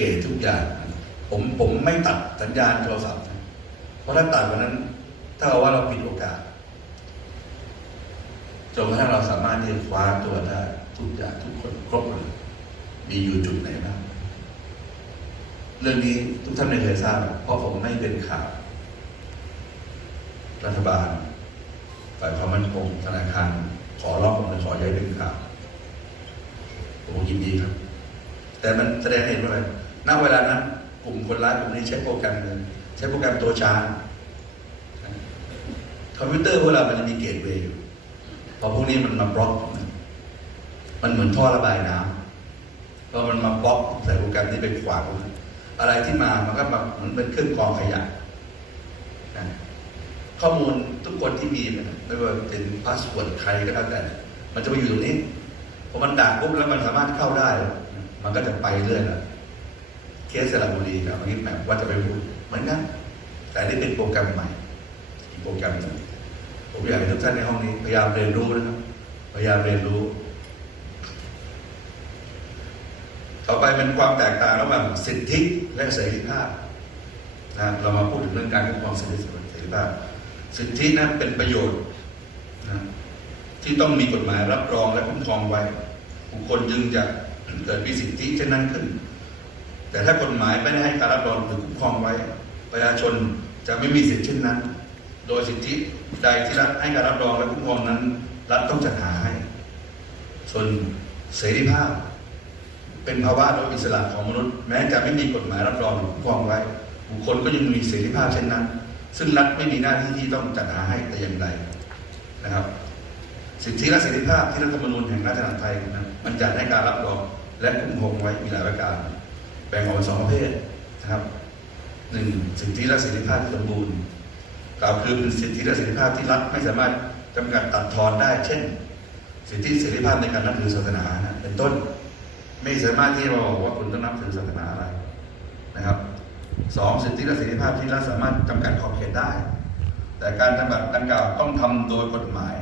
เกตทุกอย่าง ผมผมไม่ตัดสัญญาณโทรศัพท์ เพราะถ้าตัดวันนั้น ถ้าเอาว่าเราปิดโอกาสจนกระทั่งเราสามารถที่จะคว้าตัวได้ทุกอย่างทุกคนครบเลยมีอยู่จุดไหนบ้างเรื่องนี้ทุกท่านไม่เคยทราบเพราะผมไม่เป็นข่าว รัฐบาลฝ่ายความมั่นคงธนาคาร ขอร้องผมเลยขอย้ายเป็นข่าวผมยินดีครับ แต่มันแสดงเห็นว่าอะไร ณเวลานั้นกลุ่มคนร้ายกลุ่มนี้ใช้โปรแกรมหนึ่งใช้โปรแกรมตัวชาร์คอมพิวเตอร์พวกเรามันจะมีเกตเวย์อยู่พอพวกนี้มันมาบล็อกนมันเหมือนท่อระบายน้ำพอมันมาบล็อกใส่โปรแกรมนี้ไปขวางอะไรที่มามันก็แบบเหมือนเป็นเครื่องกรองขยะข้อมูลทุกคนที่มีไม่ว่าเป็นพาสเวิร์ดใครก็แล้วแต่ มันจะไปอยู่ตรงนี้พอมันด่าปุ๊บแล้วมันสามารถเข้าได้ มันก็จะไปเรื่อยละ เคสสระบุรีกับอันนี้แบบว่าจะไปพูดเหมือนกันแต่นี่เป็นโปรแกรมใหม่อีกโปรแกรมหนึ่งผมอยากให้ทุกท่านในห้องนี้พยายามเรียนรู้นะครับ พยายามเรียนรู้ ต่อไปเป็นความแตกต่างระหว่างสิทธิและเสรีภาพนะเรามาพูดถึงเรื่องการคุ้มครองสิทธิเสรีภาพ สิทธินั้นเป็นประโยชน์นะที่ต้องมีกฎหมายรับรองและคุ้มครองไว้บุคคลจึงจะเกิดมีสิทธิเช่นนั้นขึ้น แต่ถ้ากฎหมายไม่ได้ให้การรับรองหรือคุ้มครองไว้ ประชาชนจะไม่มีสิทธิเช่นนั้น โดยสิทธิใดที่รัฐให้การรับรองและคุ้มครองนั้น รัฐต้องจัดหาให้ ส่วนเสรีภาพ เป็นภาวะโดยอิสระของมนุษย์ แม้จะไม่มีกฎหมายรับรองหรือคุ้มครองไว้ บุคคลก็ยังมีเสรีภาพเช่นนั้น ซึ่งรัฐไม่มีหน้าที่ที่ต้องจัดหาให้แต่อย่างใดนะครับ สิทธิและเสรีภาพที่รัฐธรรมนูญแห่งราชอาณาจักรไทยนะมันจัดให้การรับรองและคุ้มครองไว้มีหลายประการ แบ่งออกเป็นสองประเภทนะครับหนึ่งสิทธิและเสรีภาพที่สมบูรณ์กล่าวคือเป็นสิทธิและเสรีภาพที่รัฐไม่สามารถจำกัดตัดทอนได้ เช่น สิทธิเสรีภาพในการนับถือศาสนานะเป็นต้น ไม่สามารถที่จะมาบอกว่าคุณต้องนับถือศาสนาอะไรนะครับสองสิทธิและเสรีภาพที่รัฐสามารถจำกัดขอบเขตได้ แต่การปฏิบัติดังกล่าวต้องทำโดยกฎหมาย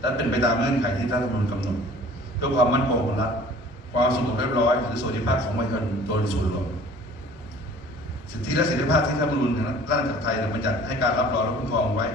และเป็นไปตามเงื่อนไขที่รัฐธรรมนูญกำหนดเพื่อความมั่นคงของรัฐ ความสงบเรียบร้อยหรือสวัสดิภาพของประชาชนโดยส่วนรวมสิทธิและเสรีภาพที่ธรรมนูญแห่งราชอาณาจักรไทยบัญญัติให้การรับรองและคุ้มครองไว้